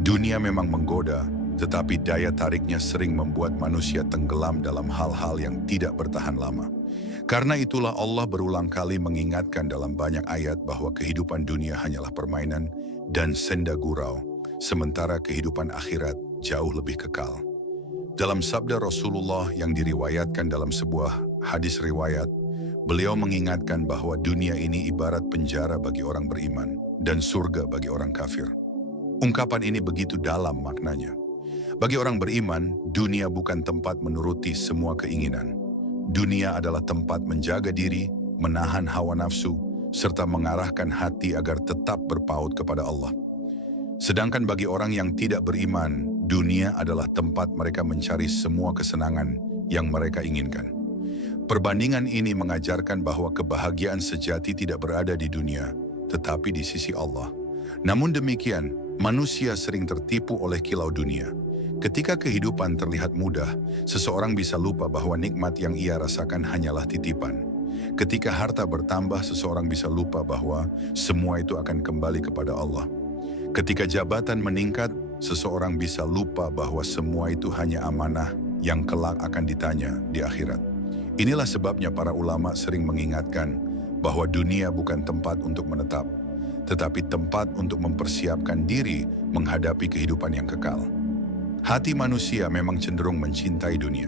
Dunia memang menggoda, tetapi daya tariknya sering membuat manusia tenggelam dalam hal-hal yang tidak bertahan lama. Karena itulah Allah berulang kali mengingatkan dalam banyak ayat bahwa kehidupan dunia hanyalah permainan dan senda gurau, sementara kehidupan akhirat jauh lebih kekal. Dalam sabda Rasulullah yang diriwayatkan dalam sebuah hadis riwayat, Beliau mengingatkan bahwa dunia ini ibarat penjara bagi orang beriman dan surga bagi orang kafir. Ungkapan ini begitu dalam maknanya. Bagi orang beriman, dunia bukan tempat menuruti semua keinginan. Dunia adalah tempat menjaga diri, menahan hawa nafsu, serta mengarahkan hati agar tetap berpaut kepada Allah. Sedangkan bagi orang yang tidak beriman, dunia adalah tempat mereka mencari semua kesenangan yang mereka inginkan. Perbandingan ini mengajarkan bahwa kebahagiaan sejati tidak berada di dunia, tetapi di sisi Allah. Namun demikian, manusia sering tertipu oleh kilau dunia. Ketika kehidupan terlihat mudah, seseorang bisa lupa bahwa nikmat yang ia rasakan hanyalah titipan. Ketika harta bertambah, seseorang bisa lupa bahwa semua itu akan kembali kepada Allah. Ketika jabatan meningkat, seseorang bisa lupa bahwa semua itu hanya amanah yang kelak akan ditanya di akhirat. Inilah sebabnya para ulama sering mengingatkan bahwa dunia bukan tempat untuk menetap, tetapi tempat untuk mempersiapkan diri menghadapi kehidupan yang kekal. Hati manusia memang cenderung mencintai dunia.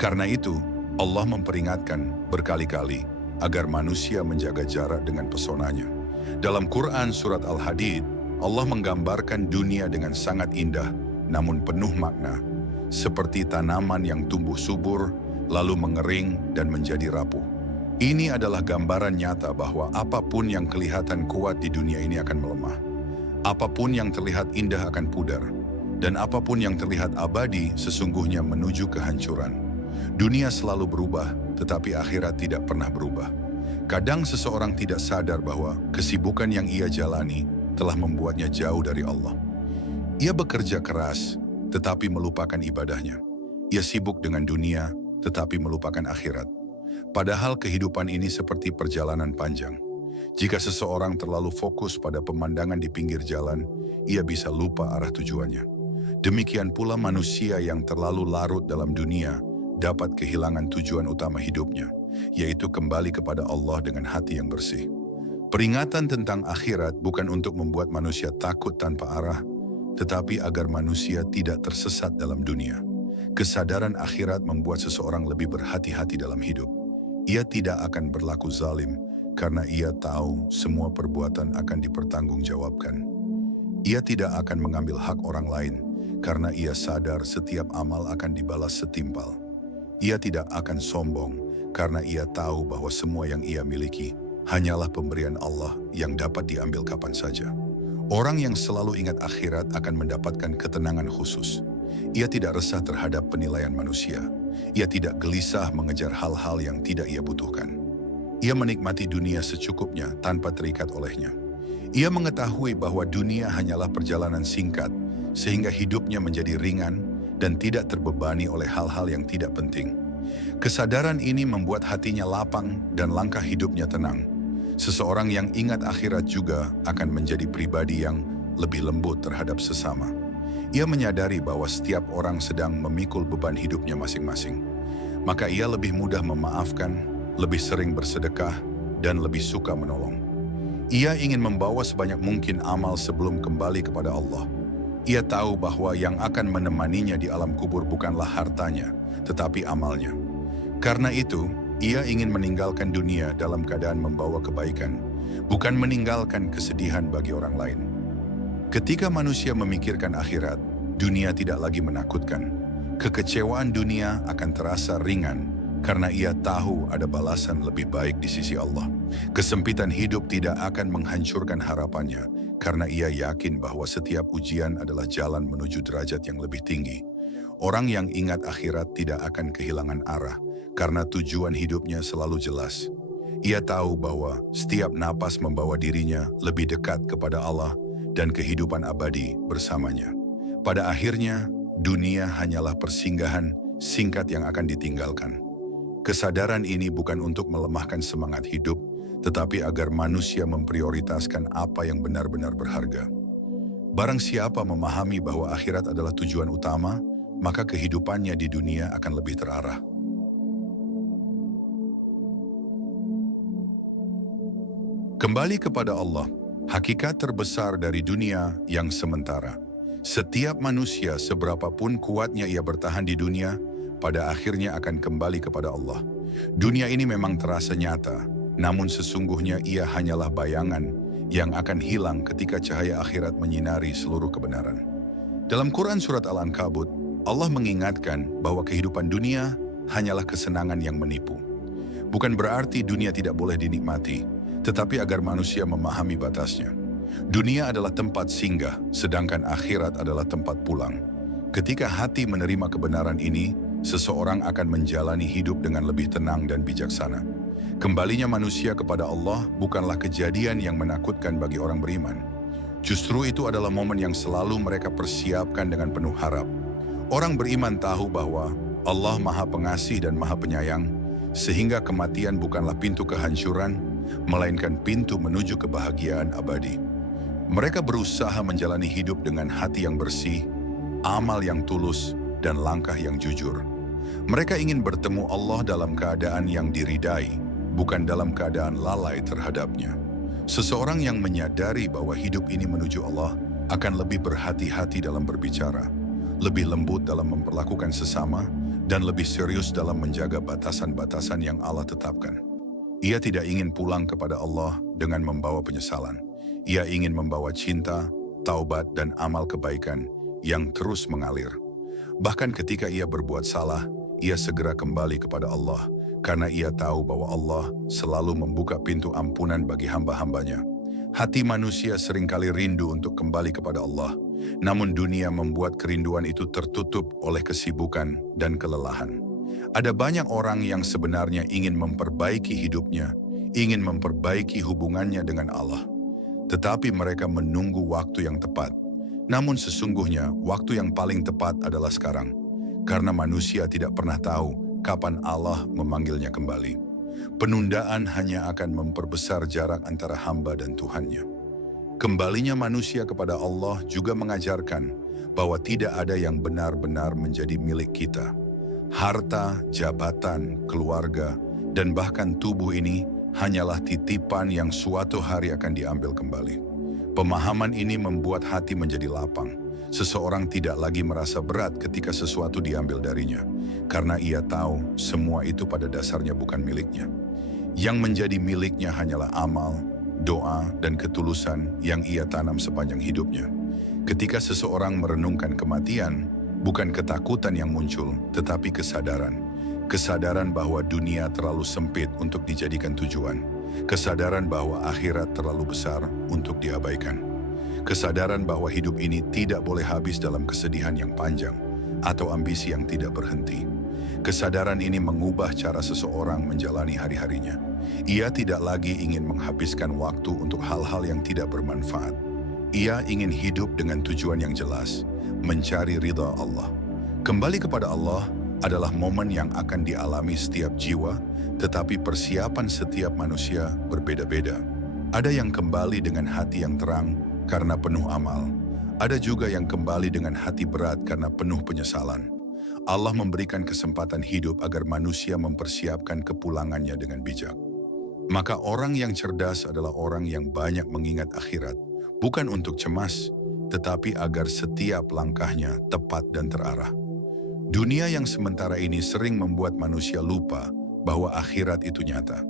Karena itu, Allah memperingatkan berkali-kali agar manusia menjaga jarak dengan pesonanya. Dalam Quran Surat Al-Hadid, Allah menggambarkan dunia dengan sangat indah, namun penuh makna, seperti tanaman yang tumbuh subur, lalu mengering dan menjadi rapuh. Ini adalah gambaran nyata bahwa apapun yang kelihatan kuat di dunia ini akan melemah. Apapun yang terlihat indah akan pudar, dan apapun yang terlihat abadi sesungguhnya menuju kehancuran. Dunia selalu berubah, tetapi akhirat tidak pernah berubah. Kadang seseorang tidak sadar bahwa kesibukan yang ia jalani telah membuatnya jauh dari Allah. Ia bekerja keras, tetapi melupakan ibadahnya. Ia sibuk dengan dunia, tetapi melupakan akhirat. Padahal kehidupan ini seperti perjalanan panjang. Jika seseorang terlalu fokus pada pemandangan di pinggir jalan, ia bisa lupa arah tujuannya. Demikian pula manusia yang terlalu larut dalam dunia dapat kehilangan tujuan utama hidupnya, yaitu kembali kepada Allah dengan hati yang bersih. Peringatan tentang akhirat bukan untuk membuat manusia takut tanpa arah, tetapi agar manusia tidak tersesat dalam dunia. Kesadaran akhirat membuat seseorang lebih berhati-hati dalam hidup. Ia tidak akan berlaku zalim karena ia tahu semua perbuatan akan dipertanggungjawabkan. Ia tidak akan mengambil hak orang lain karena ia sadar setiap amal akan dibalas setimpal. Ia tidak akan sombong karena ia tahu bahwa semua yang ia miliki hanyalah pemberian Allah yang dapat diambil kapan saja. Orang yang selalu ingat akhirat akan mendapatkan ketenangan khusus. Ia tidak resah terhadap penilaian manusia. Ia tidak gelisah mengejar hal-hal yang tidak ia butuhkan. Ia menikmati dunia secukupnya tanpa terikat olehnya. Ia mengetahui bahwa dunia hanyalah perjalanan singkat, sehingga hidupnya menjadi ringan dan tidak terbebani oleh hal-hal yang tidak penting. Kesadaran ini membuat hatinya lapang dan langkah hidupnya tenang. Seseorang yang ingat akhirat juga akan menjadi pribadi yang lebih lembut terhadap sesama. Ia menyadari bahwa setiap orang sedang memikul beban hidupnya masing-masing. Maka ia lebih mudah memaafkan, lebih sering bersedekah, dan lebih suka menolong. Ia ingin membawa sebanyak mungkin amal sebelum kembali kepada Allah. Ia tahu bahwa yang akan menemaninya di alam kubur bukanlah hartanya, tetapi amalnya. Karena itu, ia ingin meninggalkan dunia dalam keadaan membawa kebaikan, bukan meninggalkan kesedihan bagi orang lain. Ketika manusia memikirkan akhirat, dunia tidak lagi menakutkan. Kekecewaan dunia akan terasa ringan karena ia tahu ada balasan lebih baik di sisi Allah. Kesempitan hidup tidak akan menghancurkan harapannya karena ia yakin bahwa setiap ujian adalah jalan menuju derajat yang lebih tinggi. Orang yang ingat akhirat tidak akan kehilangan arah karena tujuan hidupnya selalu jelas. Ia tahu bahwa setiap napas membawa dirinya lebih dekat kepada Allah dan kehidupan abadi bersamanya. Pada akhirnya, dunia hanyalah persinggahan singkat yang akan ditinggalkan. Kesadaran ini bukan untuk melemahkan semangat hidup, tetapi agar manusia memprioritaskan apa yang benar-benar berharga. Barang siapa memahami bahwa akhirat adalah tujuan utama, maka kehidupannya di dunia akan lebih terarah. Kembali kepada Allah, hakikat terbesar dari dunia yang sementara. Setiap manusia seberapapun kuatnya ia bertahan di dunia, pada akhirnya akan kembali kepada Allah. Dunia ini memang terasa nyata, namun sesungguhnya ia hanyalah bayangan yang akan hilang ketika cahaya akhirat menyinari seluruh kebenaran. Dalam Quran Surat Al-Ankabut, Allah mengingatkan bahwa kehidupan dunia hanyalah kesenangan yang menipu. Bukan berarti dunia tidak boleh dinikmati, tetapi agar manusia memahami batasnya. Dunia adalah tempat singgah, sedangkan akhirat adalah tempat pulang. Ketika hati menerima kebenaran ini, seseorang akan menjalani hidup dengan lebih tenang dan bijaksana. Kembalinya manusia kepada Allah bukanlah kejadian yang menakutkan bagi orang beriman. Justru itu adalah momen yang selalu mereka persiapkan dengan penuh harap. Orang beriman tahu bahwa Allah Maha Pengasih dan Maha Penyayang, sehingga kematian bukanlah pintu kehancuran, melainkan pintu menuju kebahagiaan abadi. Mereka berusaha menjalani hidup dengan hati yang bersih, amal yang tulus, dan langkah yang jujur. Mereka ingin bertemu Allah dalam keadaan yang diridai, bukan dalam keadaan lalai terhadapnya. Seseorang yang menyadari bahwa hidup ini menuju Allah akan lebih berhati-hati dalam berbicara, lebih lembut dalam memperlakukan sesama, dan lebih serius dalam menjaga batasan-batasan yang Allah tetapkan. Ia tidak ingin pulang kepada Allah dengan membawa penyesalan. Ia ingin membawa cinta, taubat, dan amal kebaikan yang terus mengalir. Bahkan ketika ia berbuat salah, ia segera kembali kepada Allah, karena ia tahu bahwa Allah selalu membuka pintu ampunan bagi hamba-hambanya. Hati manusia seringkali rindu untuk kembali kepada Allah, namun dunia membuat kerinduan itu tertutup oleh kesibukan dan kelelahan. Ada banyak orang yang sebenarnya ingin memperbaiki hidupnya, ingin memperbaiki hubungannya dengan Allah. Tetapi mereka menunggu waktu yang tepat. Namun sesungguhnya waktu yang paling tepat adalah sekarang. Karena manusia tidak pernah tahu kapan Allah memanggilnya kembali. Penundaan hanya akan memperbesar jarak antara hamba dan Tuhannya. Kembalinya manusia kepada Allah juga mengajarkan bahwa tidak ada yang benar-benar menjadi milik kita. Harta, jabatan, keluarga, dan bahkan tubuh ini hanyalah titipan yang suatu hari akan diambil kembali. Pemahaman ini membuat hati menjadi lapang. Seseorang tidak lagi merasa berat ketika sesuatu diambil darinya, karena ia tahu semua itu pada dasarnya bukan miliknya. Yang menjadi miliknya hanyalah amal, doa, dan ketulusan yang ia tanam sepanjang hidupnya. Ketika seseorang merenungkan kematian, bukan ketakutan yang muncul, tetapi kesadaran. Kesadaran bahwa dunia terlalu sempit untuk dijadikan tujuan. Kesadaran bahwa akhirat terlalu besar untuk diabaikan. Kesadaran bahwa hidup ini tidak boleh habis dalam kesedihan yang panjang atau ambisi yang tidak berhenti. Kesadaran ini mengubah cara seseorang menjalani hari-harinya. Ia tidak lagi ingin menghabiskan waktu untuk hal-hal yang tidak bermanfaat. Ia ingin hidup dengan tujuan yang jelas, mencari ridha Allah. Kembali kepada Allah adalah momen yang akan dialami setiap jiwa, tetapi persiapan setiap manusia berbeda-beda. Ada yang kembali dengan hati yang terang karena penuh amal. Ada juga yang kembali dengan hati berat karena penuh penyesalan. Allah memberikan kesempatan hidup agar manusia mempersiapkan kepulangannya dengan bijak. Maka orang yang cerdas adalah orang yang banyak mengingat akhirat, bukan untuk cemas, tetapi agar setiap langkahnya tepat dan terarah. Dunia yang sementara ini sering membuat manusia lupa bahwa akhirat itu nyata.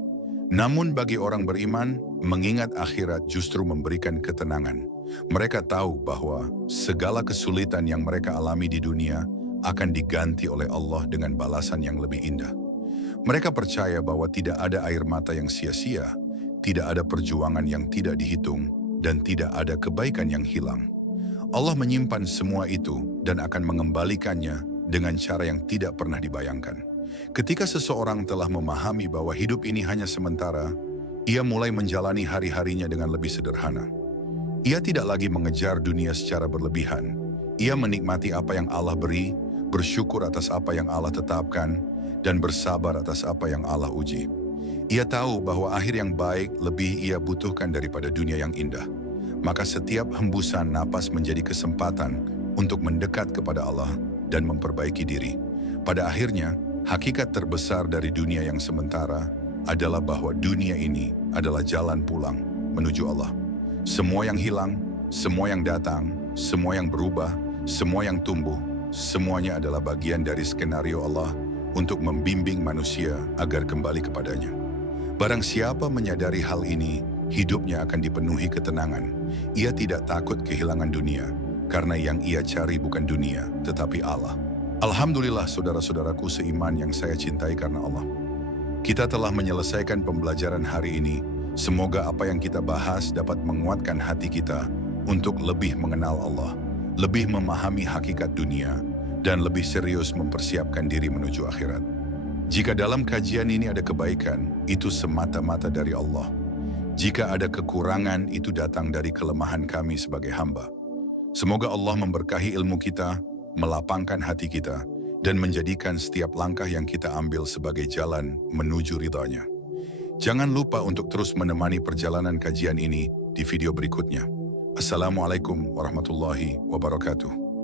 Namun bagi orang beriman, mengingat akhirat justru memberikan ketenangan. Mereka tahu bahwa segala kesulitan yang mereka alami di dunia akan diganti oleh Allah dengan balasan yang lebih indah. Mereka percaya bahwa tidak ada air mata yang sia-sia, tidak ada perjuangan yang tidak dihitung, dan tidak ada kebaikan yang hilang. Allah menyimpan semua itu dan akan mengembalikannya dengan cara yang tidak pernah dibayangkan. Ketika seseorang telah memahami bahwa hidup ini hanya sementara, ia mulai menjalani hari-harinya dengan lebih sederhana. Ia tidak lagi mengejar dunia secara berlebihan. Ia menikmati apa yang Allah beri, bersyukur atas apa yang Allah tetapkan, dan bersabar atas apa yang Allah uji. Ia tahu bahwa akhir yang baik lebih ia butuhkan daripada dunia yang indah. Maka setiap hembusan napas menjadi kesempatan untuk mendekat kepada Allah dan memperbaiki diri. Pada akhirnya, hakikat terbesar dari dunia yang sementara adalah bahwa dunia ini adalah jalan pulang menuju Allah. Semua yang hilang, semua yang datang, semua yang berubah, semua yang tumbuh, semuanya adalah bagian dari skenario Allah untuk membimbing manusia agar kembali kepadanya. Barang siapa menyadari hal ini, hidupnya akan dipenuhi ketenangan. Ia tidak takut kehilangan dunia, karena yang ia cari bukan dunia, tetapi Allah. Alhamdulillah saudara-saudaraku seiman yang saya cintai karena Allah. Kita telah menyelesaikan pembelajaran hari ini. Semoga apa yang kita bahas dapat menguatkan hati kita untuk lebih mengenal Allah, lebih memahami hakikat dunia, dan lebih serius mempersiapkan diri menuju akhirat. Jika dalam kajian ini ada kebaikan, itu semata-mata dari Allah. Jika ada kekurangan, itu datang dari kelemahan kami sebagai hamba. Semoga Allah memberkahi ilmu kita, melapangkan hati kita, dan menjadikan setiap langkah yang kita ambil sebagai jalan menuju ridhanya. Jangan lupa untuk terus menemani perjalanan kajian ini di video berikutnya. Assalamualaikum warahmatullahi wabarakatuh.